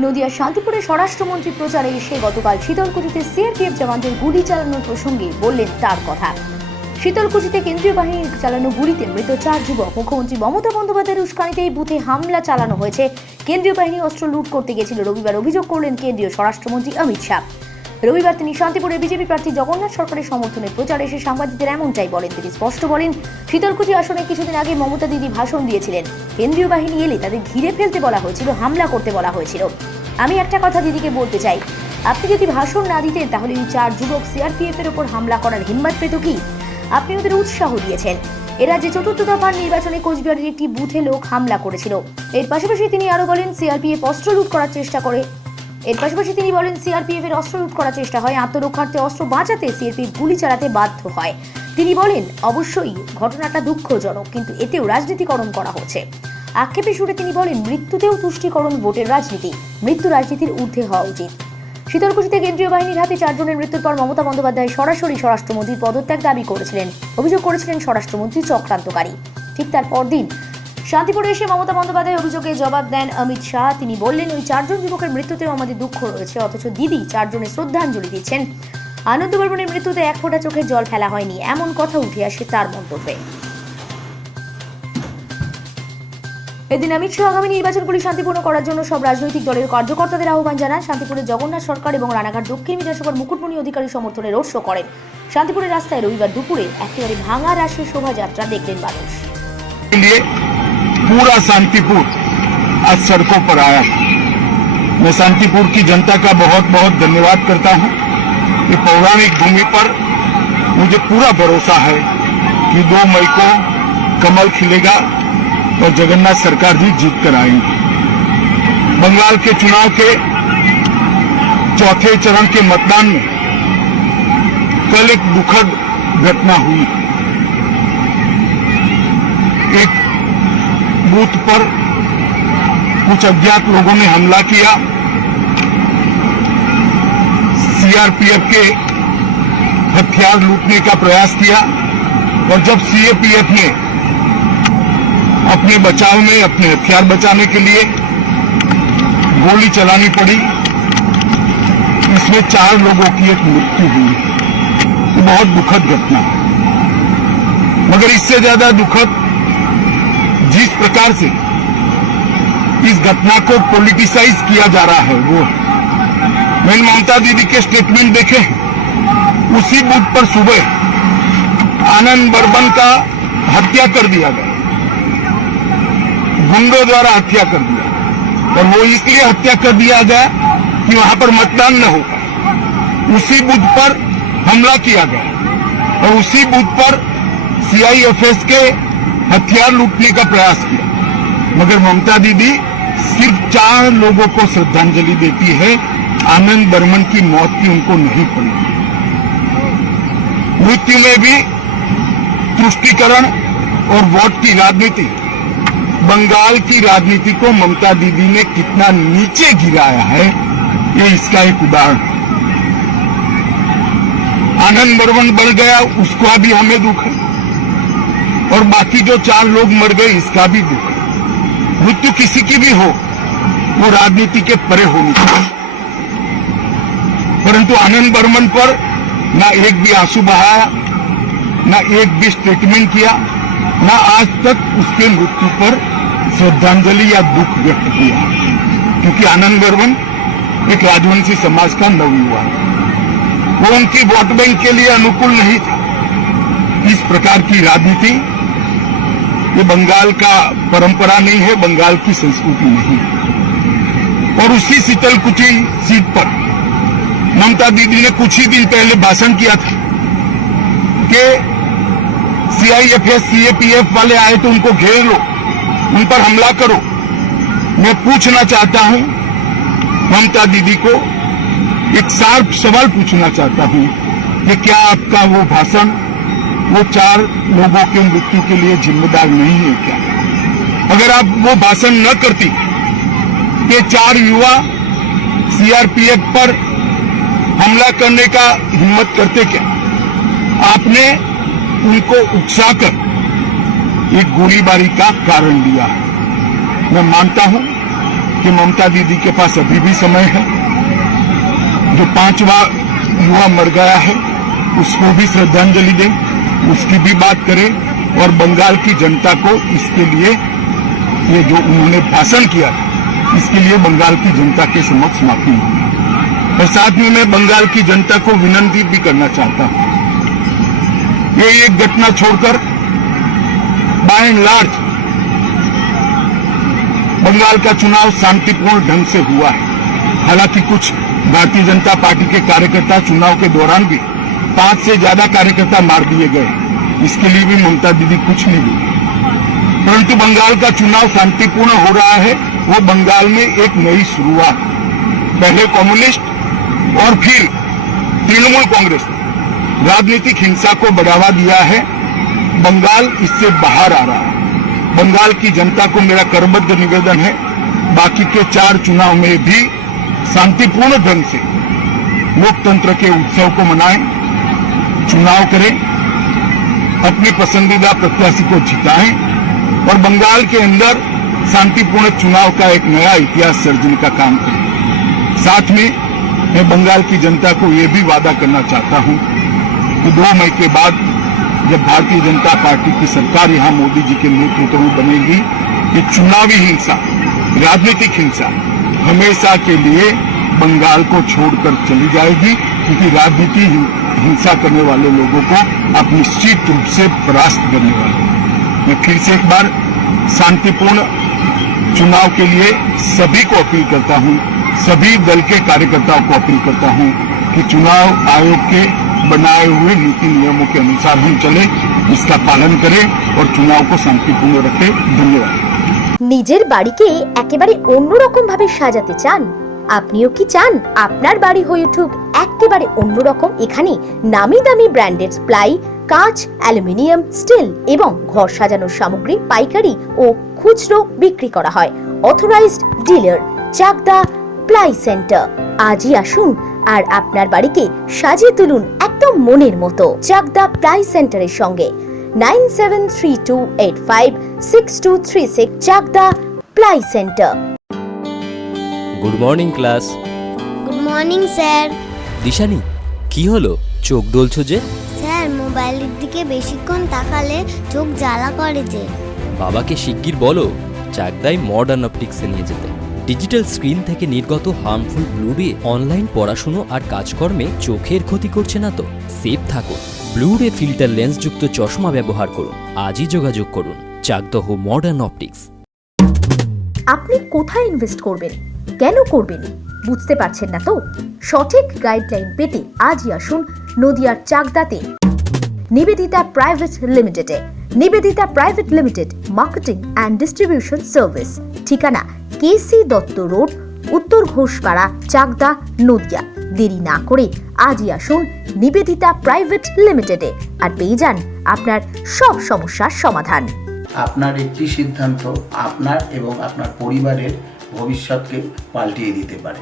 নদিয়া শান্তিপুরে স্বরাষ্ট্রমন্ত্রী প্রচারে এসে গতকাল শীতলকুচিতে সিআরপিএফ জওয়ানদের গুলি চালানোর প্রসঙ্গে বললেন তার কথা। শীতলকুচিতে কেন্দ্রীয় বাহিনীর চালানো গুলিতে মৃত 4 যুবক। মুখ্যমন্ত্রী মমতা বন্দ্যোপাধ্যায়ের উস্কানিতেই বুথে হামলা চালানো হয়েছে। কেন্দ্রীয় বাহিনী অস্ত্র লুট করতে গেছিল রবিবার, অভিযোগ করলেন কেন্দ্রীয় স্বরাষ্ট্রমন্ত্রী অমিত শাহ। রবিবার তিনি শান্তিপুরে বিজেপি প্রার্থী জগন্নাথ সরকারের সমর্থনে প্রচারে এসে সাংবাদিকদের এমনটাই বলেন। তিনি স্পষ্ট বলেন, শীতলকুচি আসনে কিছুদিন আগে মমতা দিদি ভাষণ দিয়েছিলেন, কেন্দ্রীয় বাহিনী এলে তাদের ঘিরে ফেলতে বলা হয়েছিল, হামলা করতে বলা হয়েছিল। আমি একটা কথা দিদিকে বলতে চাই, আপনি যদি ভাষণ না দিতেন তাহলে এই 4 যুবক সিআরপিএফ এর উপর হামলা করার হিম্মত পেত কি? আপনি ওদের উৎসাহ দিয়েছেন। এরা যে চতুর্থ দফার নির্বাচনে কোচবিহারের একটি বুথে লোক হামলা করেছিল। এর পাশাপাশি তিনি আরো বলেন, সিআরপিএফ অস্ত্র লুট করার চেষ্টা করে। সিআরপিএফ এর অস্ত্র লুট করার চেষ্টা হয়, আত্মরক্ষার্থে অস্ত্র বাঁচাতে সিআরপিএফ গুলি চালাতে বাধ্য হয়। তিনি বলেন, অবশ্যই ঘটনাটা দুঃখজনক, কিন্তু এতেও রাজনীতিকরণ করা হচ্ছে। আক্ষেপে সুরে তিনি বলেন, মৃত্যুতেও তুষ্টিকরণ ভোটের রাজনীতি, মৃত্যু রাজনীতির ঊর্ধ্বে হওয়া উচিত। শীতলকুচিতে কেন্দ্রীয় বাহিনীর হাতে 4 জনের মৃত্যুর পর মমতা বন্দ্যোপাধ্যায় সরাসরি স্বরাষ্ট্রমন্ত্রীর পদত্যাগ দাবি করেছিলেন। অভিযোগ করেছিলেন স্বরাষ্ট্রমন্ত্রী চক্রান্তকারী। ঠিক তার পরদিন শান্তিপুরে এসে মমতা বন্দ্যোপাধ্যায় অভিযোগে জবাব দেন অমিত শাহ। তিনি বললেন, ওই 4 জন যুবকের মৃত্যুতেও আমাদের দুঃখ রয়েছে, অথচ দিদি 4 জনের শ্রদ্ধাঞ্জলি দিচ্ছেন। আনন্দ বর্মণের মৃত্যুতে এক ফোঁটা চোখের জল ফেলা হয়নি, এমন কথা উঠে আসে তার মন্তব্যে। এদিন অমিত শাহ আগামী নির্বাচনগুলি শান্তিপূর্ণ করার জন্য সব রাজনৈতিক দলের কার্যকর্তাদের আহ্বান জানান। শান্তিপুরে জগন্নাথ সরকার এবং রানাঘাট দক্ষিণ বিধানসভার মুকুটমণি অধিকারী সমর্থনে রোড শো করেন। শান্তিপুরের রাস্তায় রবিবার দুপুরে একেবারে ভাঙা রাশের শোভাযাত্রা দেখলেন মানুষ। पूरा शांतिपुर आज सड़कों पर आया। मैं शांतिपुर की जनता का बहुत बहुत धन्यवाद करता हूं कि पौराणिक भूमि पर मुझे पूरा भरोसा है कि 2 मई को कमल खिलेगा और जगन्नाथ सरकार भी जीत कर आएंगे। बंगाल के चुनाव के चौथे चरण के मतदान में कल एक दुखद घटना हुई। एक बूथ पर कुछ अज्ञात लोगों ने हमला किया। सीआरपीएफ के हथियार लूटने का प्रयास किया और जब सीआरपीएफ ने अपने बचाव में अपने हथियार बचाने के लिए गोली चलानी पड़ी, इसमें 4 लोगों की एक मृत्यु हुई। ये बहुत दुखद घटना है, मगर इससे ज्यादा दुखद जिस प्रकार से इस घटना को पॉलिटिसाइज किया जा रहा है वो। मैंने ममता दीदी के स्टेटमेंट देखे, उसी बूथ पर सुबह आनंद बर्मन का हत्या कर दिया गया, गुंडों द्वारा हत्या कर दिया, और वो इसलिए हत्या कर दिया गया कि वहां पर मतदान न हो। उसी बूथ पर हमला किया गया और उसी बूथ पर सीआईएफएस के हथियार लूटने का प्रयास किया, मगर ममता दीदी सिर्फ 4 लोगों को श्रद्धांजलि देती है। आनंद बर्मन की मौत की उनको नहीं पड़ी। मृत्यु में भी तुष्टीकरण और वोट की राजनीति, बंगाल की राजनीति को ममता दीदी ने कितना नीचे गिराया है, ये इसका एक उदाहरण। आनंद बर्मन बढ़ गया, उसका भी हमें दुख है, और बाकी जो 4 लोग मर गए इसका भी दुख है। मृत्यु किसी की भी हो, वो राजनीति के परे होनी चाहिए, परंतु आनंद बर्मन पर ना एक भी आंसू बहाया, ना एक भी स्टेटमेंट किया, ना आज तक उसके मृत्यु पर श्रद्धांजलि या दुख व्यक्त किया, क्योंकि आनंद बर्मन एक राजवंशी समाज का नवयुवा है। वो उनकी वोट बैंक के लिए अनुकूल नहीं था। इस प्रकार की राजनीति ये बंगाल का परंपरा नहीं है, बंगाल की संस्कृति नहीं है। और उसी शीतलकुची सीट पर ममता दीदी ने कुछ ही दिन पहले भाषण किया था कि सीआईएफएस सीएपीएफ वाले आए तो उनको घेर लो, उन पर हमला करो। मैं पूछना चाहता हूं ममता दीदी को, एक शार्प सवाल पूछना चाहता हूं कि क्या आपका वो भाषण वो 4 लोगों के मृत्यु के लिए जिम्मेदार नहीं है क्या? अगर आप वो भाषण न करती कि 4 युवा सीआरपीएफ पर हमला करने का हिम्मत करते क्या? आपने उनको उकसाकर एक गोलीबारी का कारण दिया। मैं मानता हूं कि ममता दीदी के पास अभी भी समय है। जो 5वां युवा मर गया है उसको भी श्रद्धांजलि दें, उसकी भी बात करें और बंगाल की जनता को इसके लिए, ये जो उन्होंने भाषण किया इसके लिए बंगाल की जनता के समक्ष माफी मांगी। और साथ में मैं बंगाल की जनता को विनती भी करना चाहता हूं, ये एक घटना छोड़कर बाय एंड लार्ज बंगाल का चुनाव शांतिपूर्ण ढंग से हुआ है। हालांकि कुछ भारतीय जनता पार्टी के कार्यकर्ता चुनाव के दौरान भी 5 से ज्यादा कार्यकर्ता मार दिए गए, इसके लिए भी ममता दीदी कुछ नहीं बोली। परंतु बंगाल का चुनाव शांतिपूर्ण हो रहा है, वो बंगाल में एक नई शुरुआत। पहले कम्युनिस्ट और फिर तृणमूल कांग्रेस ने राजनीतिक हिंसा को बढ़ावा दिया है। बंगाल इससे बाहर आ रहा है। बंगाल की जनता को मेरा करबद्ध निवेदन है, बाकी के 4 चुनाव में भी शांतिपूर्ण ढंग से लोकतंत्र के उत्सव को मनाएं, चुनाव करें, अपने पसंदीदा प्रत्याशी को जिताएं और बंगाल के अंदर शांतिपूर्ण चुनाव का एक नया इतिहास सर्जने का काम करें। साथ में मैं बंगाल की जनता को यह भी वादा करना चाहता हूं कि 2 मई के बाद जब भारतीय जनता पार्टी की सरकार यहां मोदी जी के नेतृत्व में बनेगी, ये चुनावी हिंसा, राजनीतिक हिंसा हमेशा के लिए बंगाल को छोड़कर चली जाएगी, क्योंकि राजनीति हिंसा करने वाले लोगों को आप निश्चित रूप से परास्त करने वाले हैं। मैं फिर से एक बार शांतिपूर्ण चुनाव के लिए सभी को अपील करता हूं, सभी दल के कार्यकर्ताओं को अपील करता हूं कि चुनाव आयोग के बनाए हुए नीति नियमों के अनुसार हम चले, इसका पालन करें और चुनाव को शांतिपूर्ण रखें। धन्यवाद। নিজের বাড়িকে একেবারে অন্যরকম ভাবে সাজাতে চান? আপনিও কি চান আপনার বাড়ি হয়ে উঠুক একেবারে অন্যরকম? এখানে নামি দামি ব্র্যান্ডেড প্লাই, কাঁচ, অ্যালুমিনিয়াম, স্টিল এবং ঘর সাজানোর সামগ্রী পাইকারি ও খুচরো বিক্রি করা হয়। Authorized dealer Chakdah ply centre. আজই আসুন আর আপনার বাড়িকে সাজিয়ে তুলুন একদম মনের মতো। চাকদা প্লাই সেন্টারের সঙ্গে 9732856236 Chakdah ply centre. Good morning class. Good morning sir. Dishani, কি হলো? চোখ ডলছো যে? স্যার, মোবাইলের দিকে বেশিক্ষণ তাকালে চোখ জ্বালা করে যে। বাবাকে শিগগির বলো চাকদায় মডার্ন অপটিক্সে নিয়ে যেতে। ডিজিটাল স্ক্রিন থেকে নির্গত হার্মফুল ব্লু রে অনলাইন পড়াশুনো আর কাজকর্মে চোখের ক্ষতি করছে না তো? সেফ থাকুন। ব্লু রে ফিল্টার লেন্স যুক্ত চশমা ব্যবহার করুন। আজই যোগাযোগ করুন চাকদহ মডার্ন অপটিক্স। আপনি কোথায় ইনভেস্ট করবেন, কেন করবেন বুঝতে পারছেন না তো? সঠিক গাইডলাইন পেতে আজই আসুন নদিয়ার চাকদাতে নিবেদিতা প্রাইভেট লিমিটেডে। Nivedita private limited marketing and distribution service. ঠিকানা কেসি দত্ত রোড, উত্তর ঘোষপাড়া, চাকদা, নদিয়া। দেরি না করে আজই আসুন নিবেদিতা প্রাইভেট লিমিটেডে আর পেয়ে যান আপনার সব সমস্যার সমাধান। আপনার একটি সিদ্ধান্ত আপনার এবং আপনার পরিবারের ভবিষ্যৎকে পাল্টিয়ে দিতে পারে।